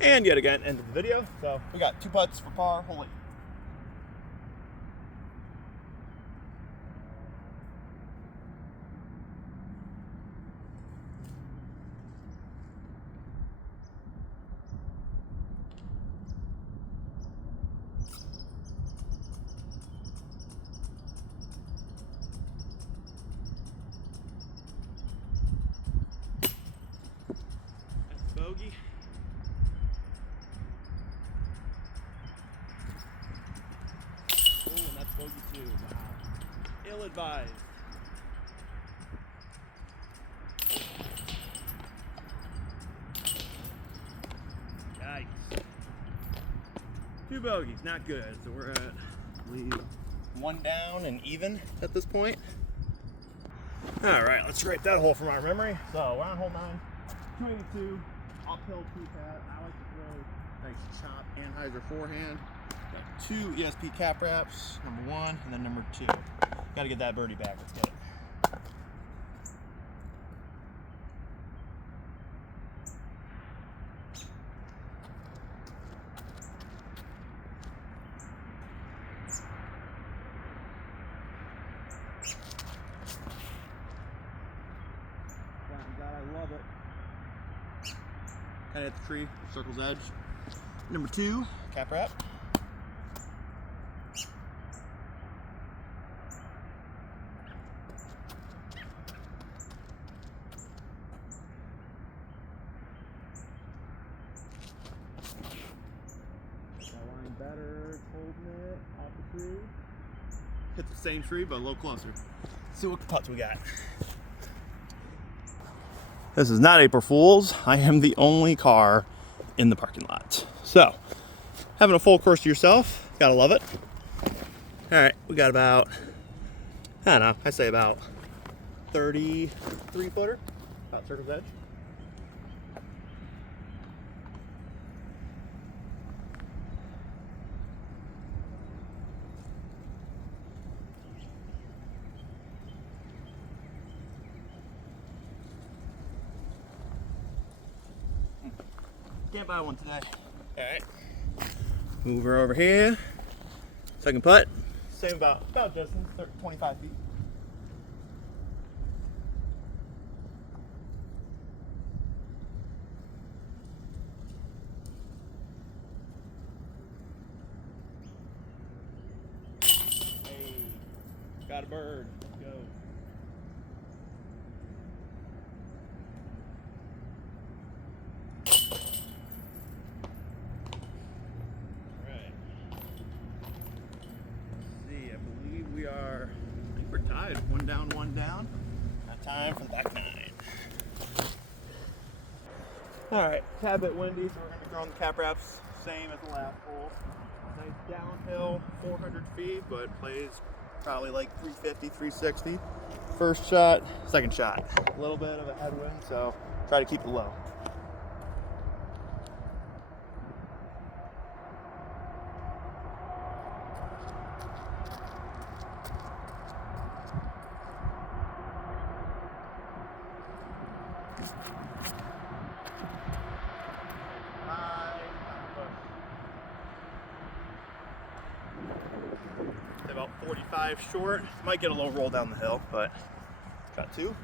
And yet again, end of the video. So we got 2 putts for par, hole 8. Bogey. Oh, and that's bogey too. Wow. Ill-advised. Yikes. 2 bogeys, not good. So we're at, I believe, 1 down and even at this point. All right, let's scrape that hole from our memory. So we're on hole 9, 282. Uphill 2-cat. I like to throw nice chop Anheuser forehand. Got 2 ESP cap wraps, number 1 and then number 2. Got to get that birdie back. Let's get it. God, I love it. Kind of hit the tree, circle's edge. Number 2, cap wrap. That line better, holding it off the tree. Hit the same tree, but a little closer. See what putts we got. This is not April Fool's. I am the only car in the parking lot. So, having a full course to yourself, gotta love it. All right, we got about, I don't know, I say about 33 footer, about circle's edge. Can't buy one today. All right. Move her over here. Second putt. Same about distance, 25 feet. Hey, got a bird. Let's go. We're tied, 1 down, 1 down. Now time for the back 9. All right, tad bit windy, so we're gonna throw on the cap wraps, same as the last hole. Nice downhill, 400 feet, but plays probably like 350, 360. First shot, second shot. A little bit of a headwind, so try to keep it low. About 45 short. Might get a little roll down the hill, but got 2.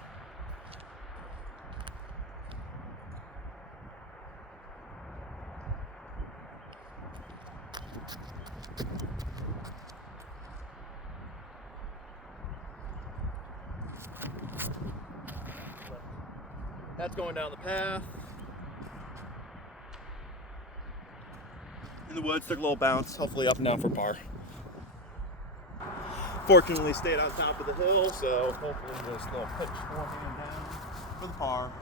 That's going down the path. In the woods, took a little bounce, hopefully up and down for par. Fortunately stayed on top of the hill, so hopefully this little pitch forehand down for the par.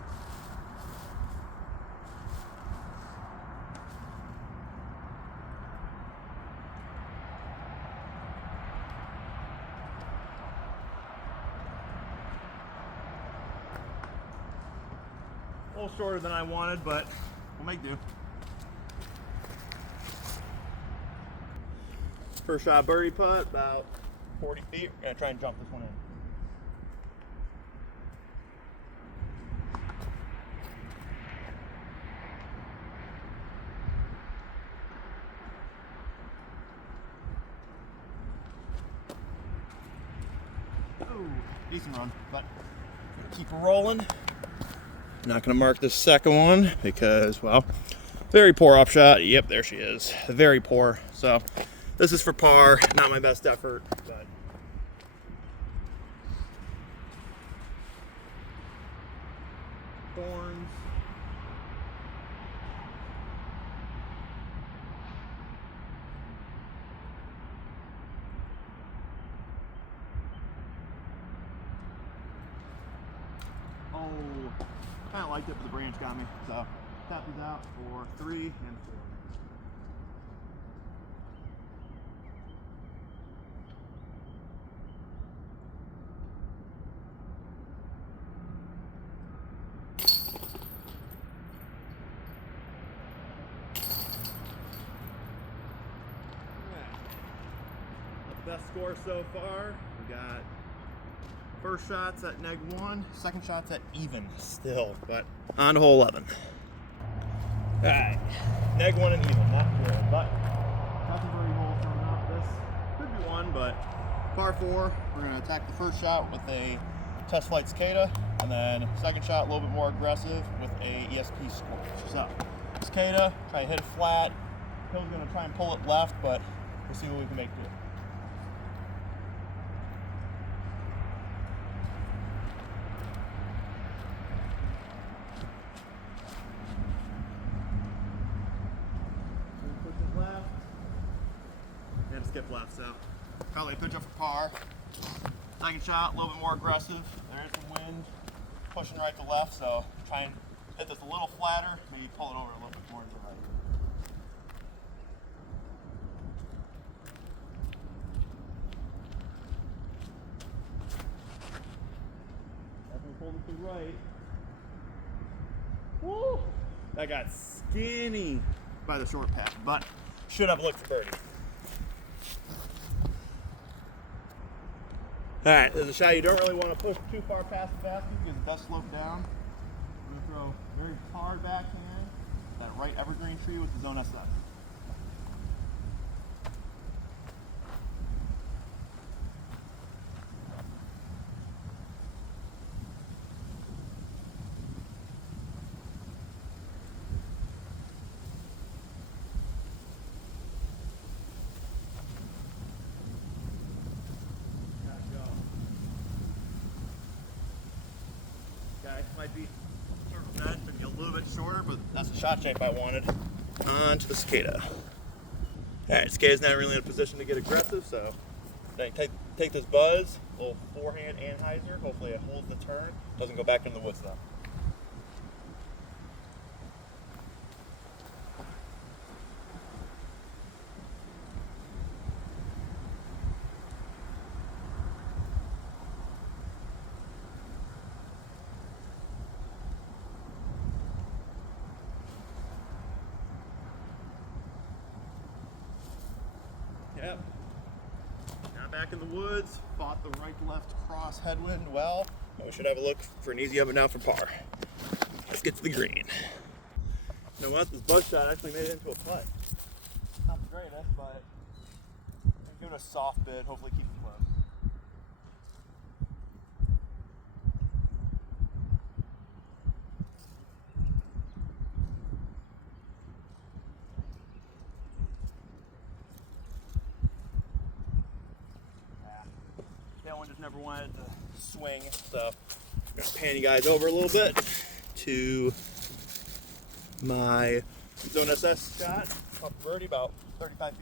A little shorter than I wanted, but we'll make do. First shot birdie putt, about 40 feet. We're gonna try and jump this one in. decent run, but keep her rolling. Not gonna mark this second one because, well, very poor upshot. Yep, there she is. Very poor. So this is for par. Not my best effort, but thorns. Oh, kind of liked it, but the branch got me. So tap these out for 3 and 4. Best score so far. We got first shots at -1, second shots at even still, but on to hole 11. All right, -1 and even, not good, but nothing very hole coming up. This could be one, but par 4, we're gonna attack the first shot with a Test Flight Cicada, and then second shot a little bit more aggressive with a ESP Scorch. So Cicada, try to hit it flat. Hill's gonna try and pull it left, but we'll see what we can make do. And skip left, so probably pitch up for par. Second shot, a little bit more aggressive. There's some wind pushing right to left, so try and hit this a little flatter, maybe pull it over a little bit more to the right. Definitely pull it to the right. Woo! That got skinny by the short path, but should have looked for birdie. All right, there's a shot you don't really want to push too far past the basket because it does slope down. We're gonna throw very hard backhand, that right evergreen tree with the Zone SF. Might be turtle's edge, maybe a little bit shorter, but that's the shot shape I wanted. On to the Cicada. All right, Cicada's not really in a position to get aggressive, so take this buzz, a little forehand and hyzer. Hopefully it holds the turn, doesn't go back into the woods though. Yep. Now back in the woods, fought the right-left cross headwind well, and we should have a look for an easy up and down for par. Let's get to the green. You know what? This buzz shot actually made it into a putt. Not the greatest, but give it a soft bid. Hopefully keep it close. That one just never wanted to swing, so I'm gonna pan you guys over a little bit to my Zone SS shot. Up birdie about 35 feet.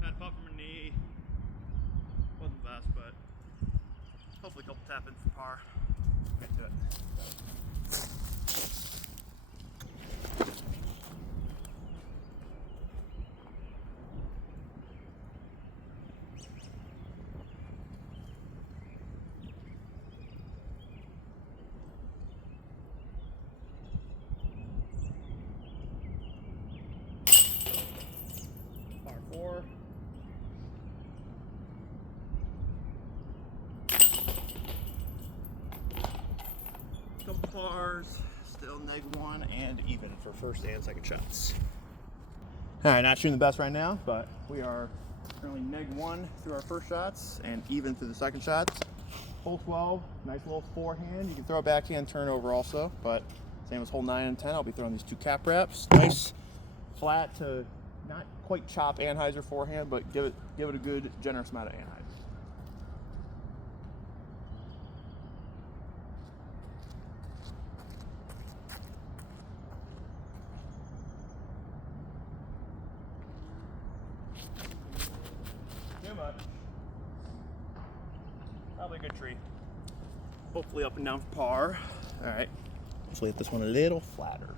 Had a putt from her knee. Wasn't the best, but hopefully a couple tap ins for par. Get to it. pars, still -1 and even for first and second shots. All right, not shooting the best right now, but we are currently -1 through our first shots and even through the second shots. Hole 12, nice little forehand. You can throw a backhand turnover also, but same as hole 9 and 10, I'll be throwing these 2 cap wraps. Nice flat to not quite chop Anheuser forehand, but give it a good generous amount of Anheuser. Too much. Probably a good tree. Hopefully up and down for par. All right, let's hit this one a little flatter.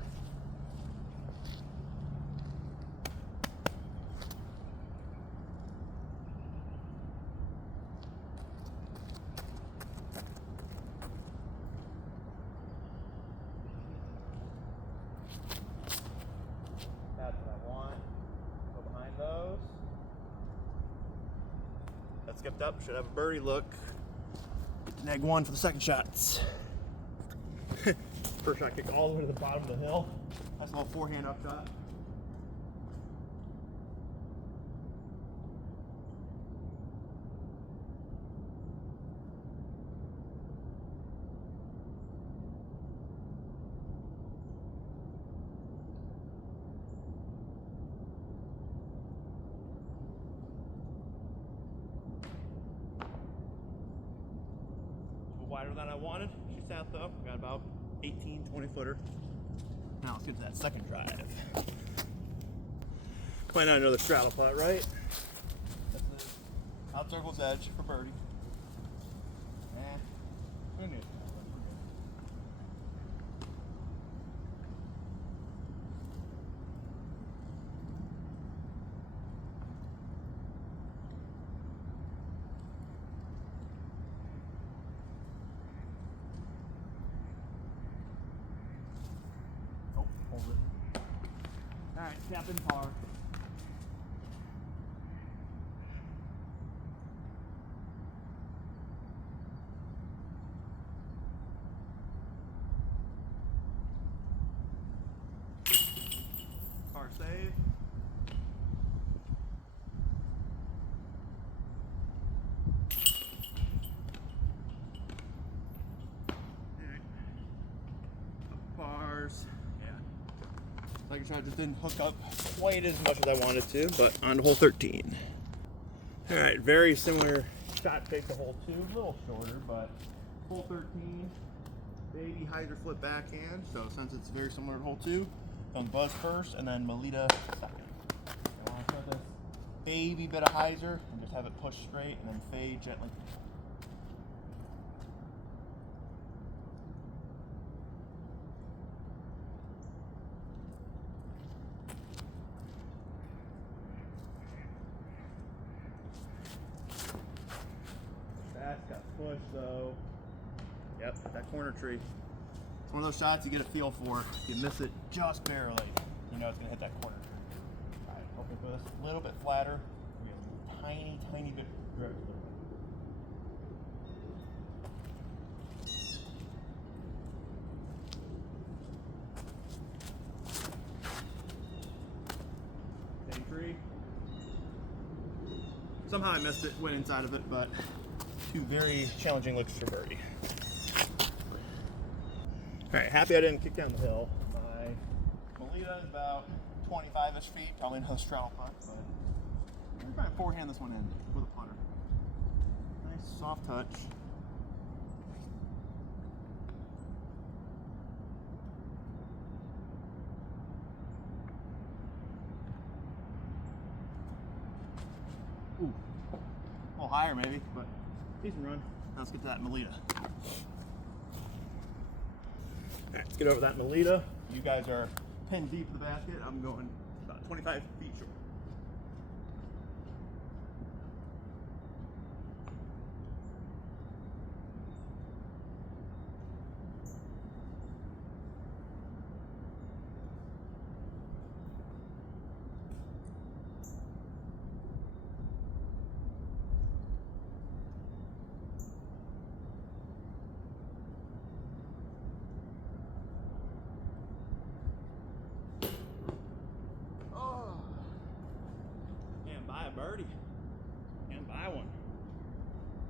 That's what I want. Go behind those. That skipped up, should have a birdie look. Get to -1 for the second shots. First shot kicked all the way to the bottom of the hill. Nice little forehand up shot. Wider than I wanted. She's out though. Got about 18, 20 footer. Now let's get to that second drive. Playing on another straddle putt, right? That's the out circle's edge for birdie. Who knew? All right, tap in par. Par save. All right. Pars. Second shot just didn't hook up quite as much as I wanted to, but on to hole 13. All right, very similar shot take to hole 2, a little shorter, but hole 13, baby hyzer flip backhand. So since it's very similar to hole 2, done Buzz first and then Melita second. I want to throw this baby bit of hyzer and just have it push straight and then fade gently. Got pushed though. Yep, that corner tree. It's one of those shots you get a feel for. If you miss it just barely, you know it's gonna hit that corner tree. All right, hoping for this a little bit flatter. We have a tiny, tiny bit of grip. Same tree. Somehow I missed it, went inside of it, but 2 very challenging looks for birdie. All right, happy I didn't kick down the hill. My Melita is about 25-ish feet, probably another straddle putt, but I'm trying to forehand this one in with a putter. Nice soft touch. Ooh, a little higher maybe, but decent run. Now let's get to that Melita. All right, let's get over that Melita. You guys are pin deep in the basket. I'm going about 25 feet short.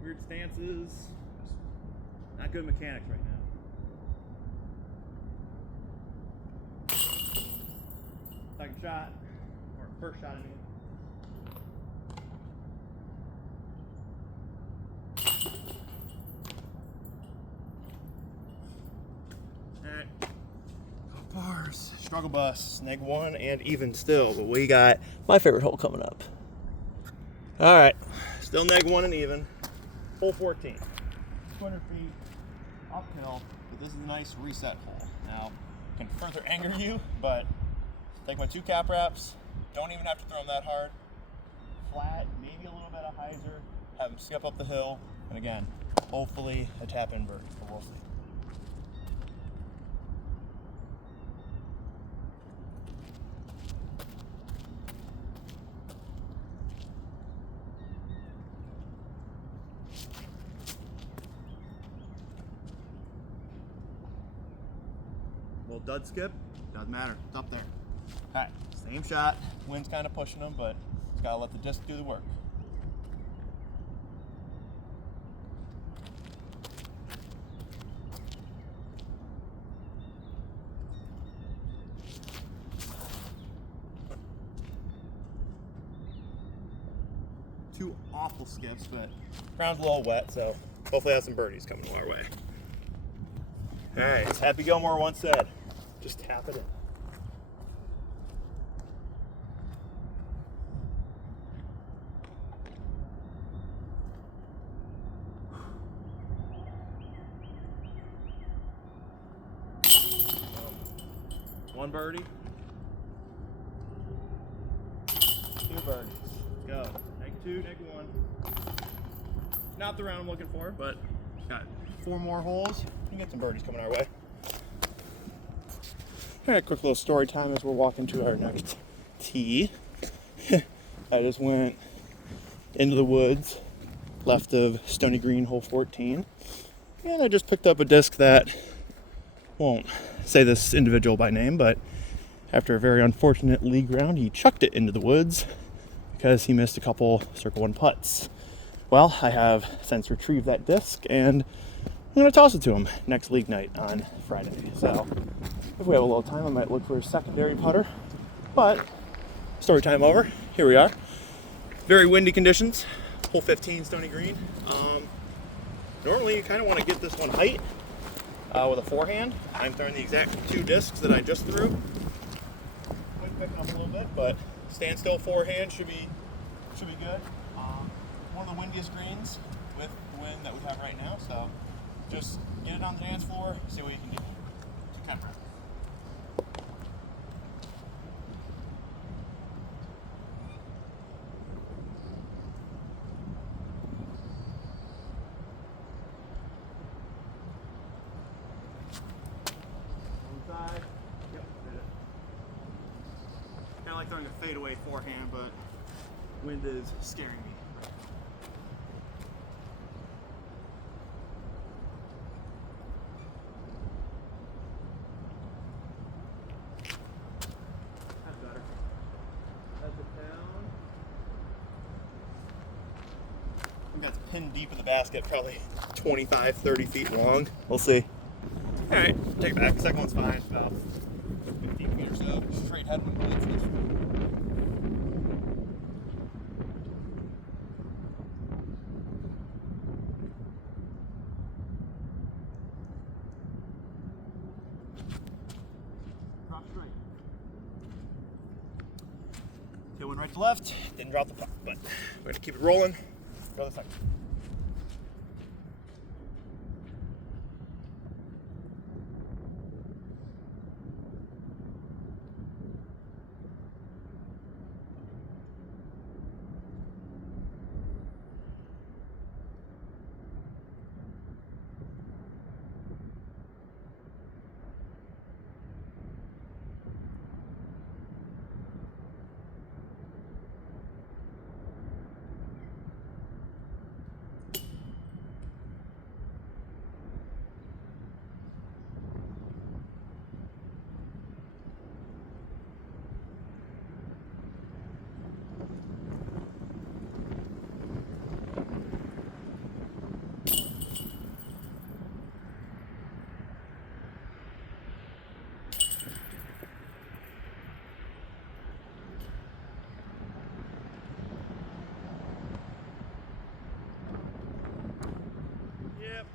weird stances. Not good mechanics right now. Second shot, or first shot, I mean. Alright. Bars. Struggle bus, neg 1 and even still, but we got my favorite hole coming up. Alright, still neg 1 and even. Hole 14. 200 feet, uphill, but this is a nice reset hole. Now, can further anger you, but take my 2 cap wraps, don't even have to throw them that hard. Flat, maybe a little bit of hyzer, have them skip up the hill, and again, hopefully a tap in bird, but we'll see. Little dud skip, doesn't matter, it's up there. All right, same shot, wind's kind of pushing them, but just gotta let the disc do the work. Two awful skips, but ground's a little wet, so hopefully have some birdies coming our way. All right, as Happy Gilmore once said, just tap it in. One birdie. 2 birdies. Let's go. Neg 2, neg 1. Not the round I'm looking for, but got 4 more holes. We get some birdies coming our way. All right, quick little story time as we're walking to our next tee. I just went into the woods, left of Stony Green, hole 14, and I just picked up a disc that won't say this individual by name, but after a very unfortunate league round, he chucked it into the woods because he missed a couple circle 1 putts. Well, I have since retrieved that disc, and I'm going to toss it to him next league night on Friday. So if we have a little time, I might look for a secondary putter. But story time over. Here we are. Very windy conditions. Hole 15, Stony Green. Normally, you kind of want to get this one height with a forehand. I'm throwing the exact 2 discs that I just threw. Wind picking up a little bit, but standstill forehand should be good. One of the windiest greens with the wind that we have right now, so just get it on the dance floor, see what you can do. Kind of side. Yep, did it. Kind of like throwing a fadeaway forehand, but wind is scaring me. That's better. That's it down. I think that's pinned deep in the basket, probably 25, 30 feet long. We'll see. All right, take it back. Second one's fine. It's about 15 feet or so. Straight headwind blades. Drop straight. Tailwind right to left. Didn't drop the puck, but we're gonna keep it rolling. Go the second.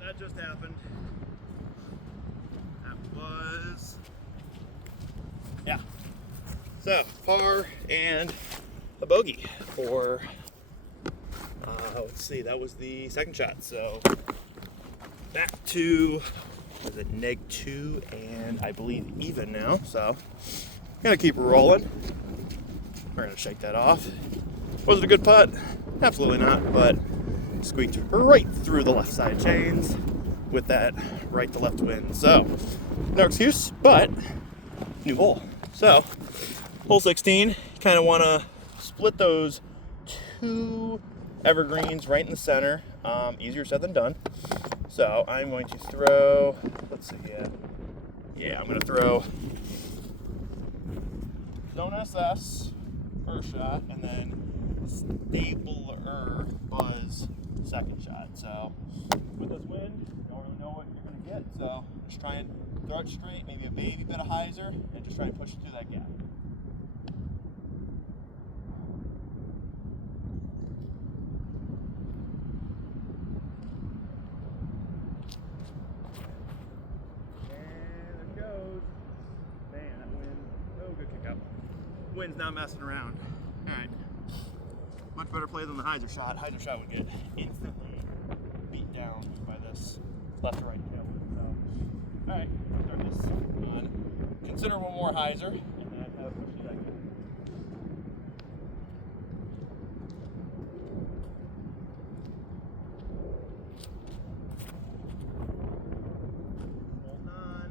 Yep, that just happened. That was, yeah. So, par and a bogey for, let's see, that was the second shot. So, back to, is it -2 and I believe even now. So, gonna keep rolling. We're gonna shake that off. Was it a good putt? Absolutely not, but squeaked right through the left side chains with that right to left wind. So, no excuse, but new hole. So, hole 16, kind of want to split those two evergreens right in the center. Easier said than done. So, I'm going to throw, let's see, yeah, I'm going to throw Zone SS first shot, and then Stapler Buzz second shot. So with this wind, you don't really know what you're going to get. So just try and throw it straight, maybe a baby bit of hyzer, and just try and push it through that gap. And it goes. Man, that wind. Oh, good kick up. Wind's not messing around. All right. Much better play than the hyzer shot. Hyzer shot would get instantly beat down by this left to right tailwind. So, all right, start this on considerable more hyzer, and then have a push through that gap. Hold on.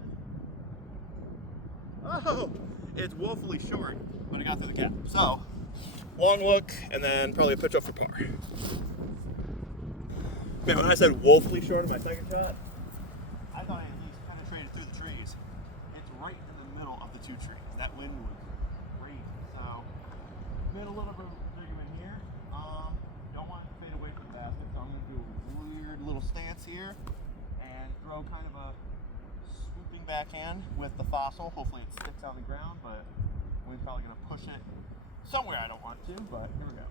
Oh, it's woefully short, but it got through the gap. So, long look, and then probably a pitch off for par. Man, when I said woefully short of my second shot, I thought I at least penetrated through the trees. It's right in the middle of the two trees. That wind was crazy. So, made a little bit of in here. Don't want it to fade away from the basket, so I'm going to do a weird little stance here and throw kind of a swooping backhand with the fossil. Hopefully it sticks on the ground, but we're probably going to push it somewhere I don't want to, but here we go.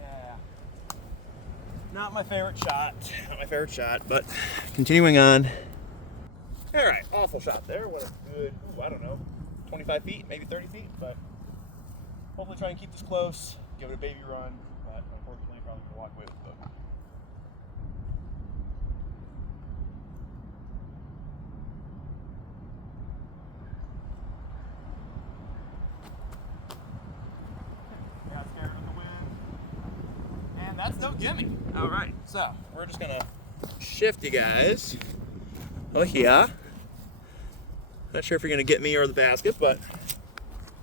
Yeah. Not my favorite shot, but continuing on. All right, awful shot there. What a good, I don't know, 25 feet, maybe 30 feet, but hopefully try and keep this close, give it a baby run, but unfortunately probably going to walk away with the boat. Got scared with the wind, and that's no gimme. All right, so we're just gonna shift you guys. Oh yeah. Not sure if you're gonna get me or the basket, but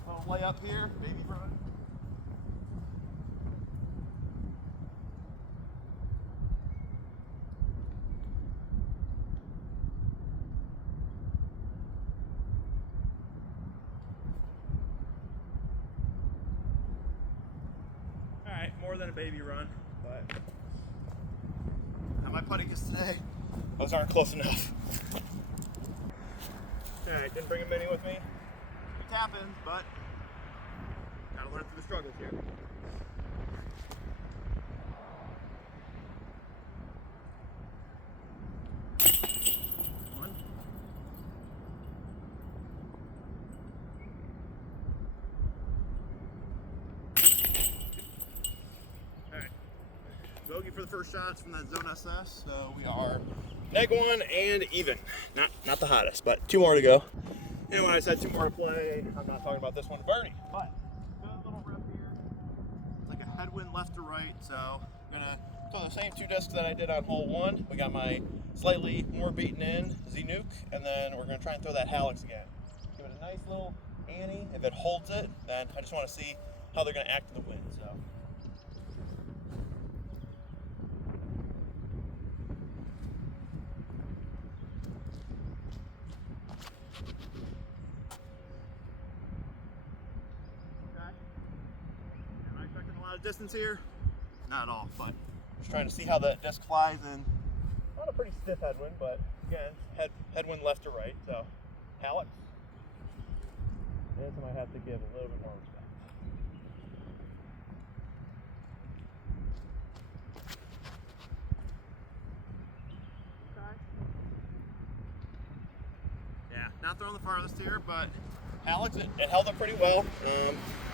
little lay up here, baby run. All right, more than a baby run, but how my putting is today, those aren't close enough. Alright, didn't bring a mini with me. It happens, but gotta learn through the struggles here. One. Alright. Bogey for the first shots from that Zone SS, so we are -1 and even. Not the hottest, but 2 more to go. And when I said 2 more to play, I'm not talking about this one, birdie. But good little rip here. It's like a headwind left to right, so I'm gonna throw the same 2 discs that I did on hole 1. We got my slightly more beaten in Z-Nuke, and then we're gonna try and throw that Hallex again. Give it a nice little Annie. If it holds it, then I just want to see how they're gonna act in the wind. So. Distance here? Not at all, but just trying to see how the disc flies in. Not a pretty stiff headwind, but again, headwind left to right, so Hallex. This I might have to give a little bit more respect. farthest here, but Alex, it held up pretty well.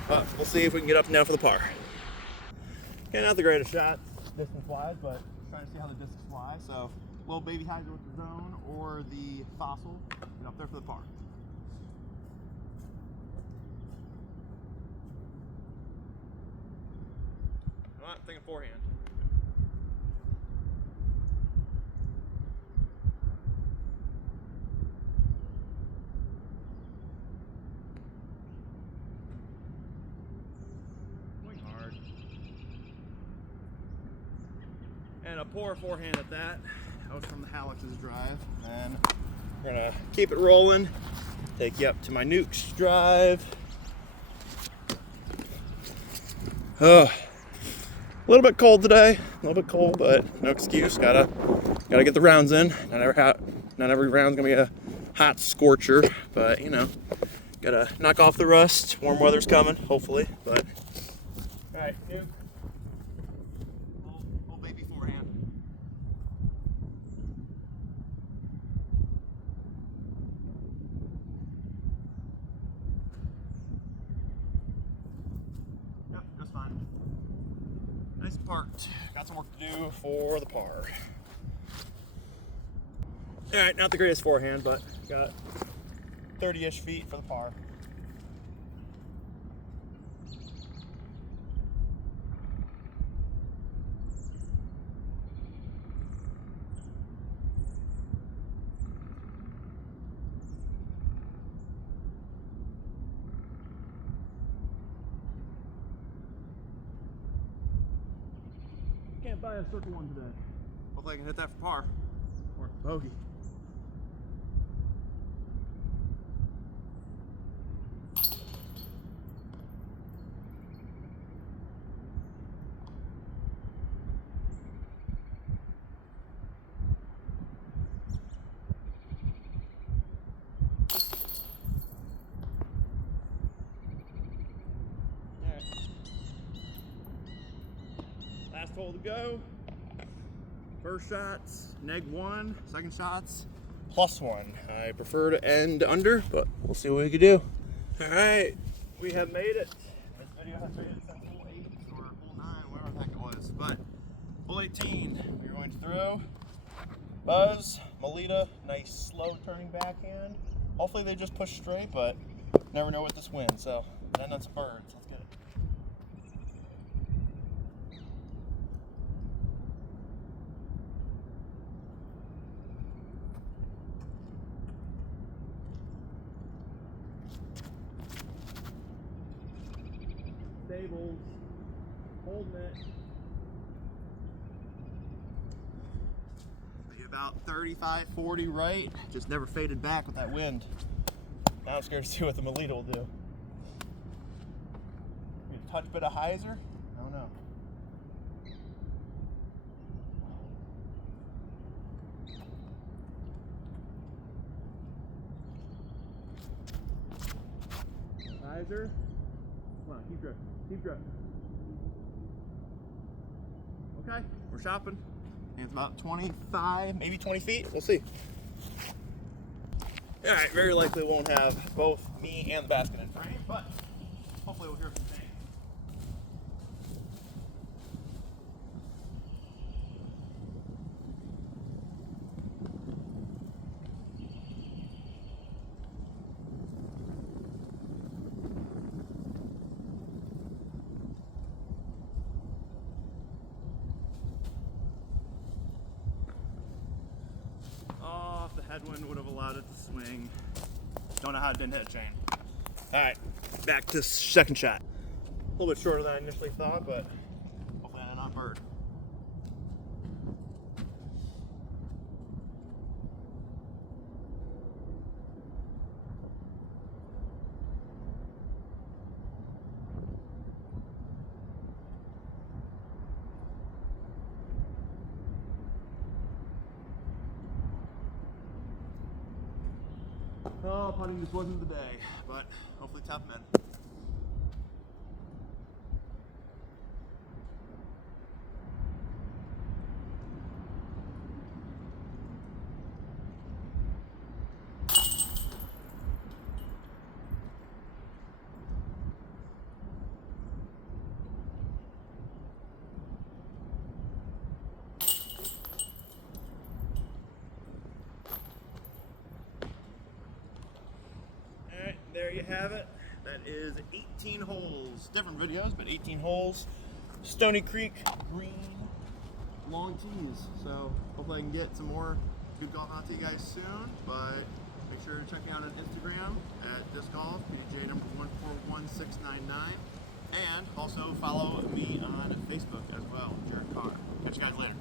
But we'll see if we can get up and down for the par. Okay, not the greatest shot distance-wise, but trying to see how the discs fly. So, little baby hyzer with the zone or the fossil, and up there for the par. I'm thinking forehand. And a poor forehand at that. That was from the Halix's drive. And we're gonna keep it rolling. Take you up to my Nukes drive. A little bit cold today. A little bit cold, but no excuse. Gotta get the rounds in. Not every round's gonna be a hot scorcher, but you know, gotta knock off the rust. Warm weather's coming, hopefully. But all right, Nuke. Baby forehand. Yep, just fine. Nice parked. Got some work to do for the par. All right, not the greatest forehand, but got 30-ish feet for the par. Can't buy a circle one today. Hopefully I can hit that for par or bogey. Last hole to go. First shots, -1. Second shots, +1. I prefer to end under, but we'll see what we can do. All right, we have made it. This video has made it since hole 8 or hole 9, whatever the heck it was. But hole 18, we're going through. Buzz, Melita, nice slow turning backhand. Hopefully they just push straight, but never know with this wind. So then that's birds. Let's get it. Stables, holding it. Maybe about 35, 40 right. Just never faded back with that wind. Now I'm scared to see what the Melita will do. Maybe a touch bit of hyzer? I don't know. Hyzer. Come on, keep drifting. Keep drifting. Okay, we're shopping. And it's about 25, maybe 20 feet. We'll see. All right, very likely won't have both me and the basket in frame, but hopefully we'll hear some things. Headwind would have allowed it to swing. Don't know how it didn't hit a chain. All right, back to second shot. A little bit shorter than I initially thought, but hopefully I'm not bird. Oh, putting just wasn't the day, but hopefully tough men. there you have it. That is 18 holes, different videos, but 18 holes. Stony Creek green long tees. So hopefully I can get some more good golf out to you guys soon, but make sure to check me out on Instagram at Disc Golf, PDJ number 141699, and also follow me on Facebook as well, Jared Carr. Catch you guys later.